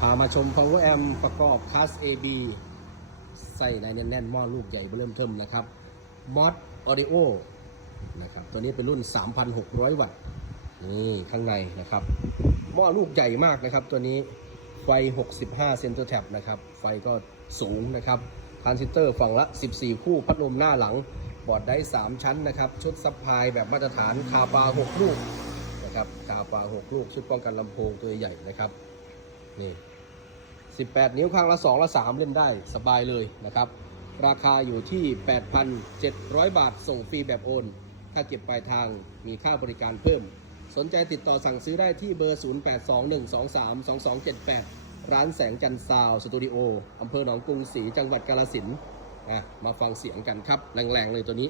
พามาชม Power Amp ประกอบคัส AB ใส่ในแน่นๆหม้อลูกใหญ่เริ่มเทิมนะครับ Mod Audio นะครับตัวนี้เป็นรุ่น 3,600 วัตต์นี่ข้างในนะครับหม้อลูกใหญ่มากนะครับตัวนี้ไฟ 65 เซนเตอร์แท็บนะครับไฟก็สูงนะครับทรานซิสเตอร์ฝั่งละ 14 คู่พัดลมหน้าหลังบอร์ดได้ 3 ชั้นนะครับชุดซับพลายแบบมาตรฐานคาปา 6 ลูกนะครับคาปา 6 ลูกชุดป้องกันลำโพงตัวใหญ่นะครับนี่18 นิ้วข้างละ2ละ3เล่นได้สบายเลยนะครับราคาอยู่ที่ 8,700 บาทส่งฟรีแบบโอนถ้าเก็บปลายทางมีค่าบริการเพิ่มสนใจติดต่อสั่งซื้อได้ที่เบอร์ 0821232278 ร้านแสงจันทร์ซาวด์สตูดิโออำเภอหนองกรุงศรีจังหวัดกาฬสินธุ์มาฟังเสียงกันครับแรงๆเลยตัวนี้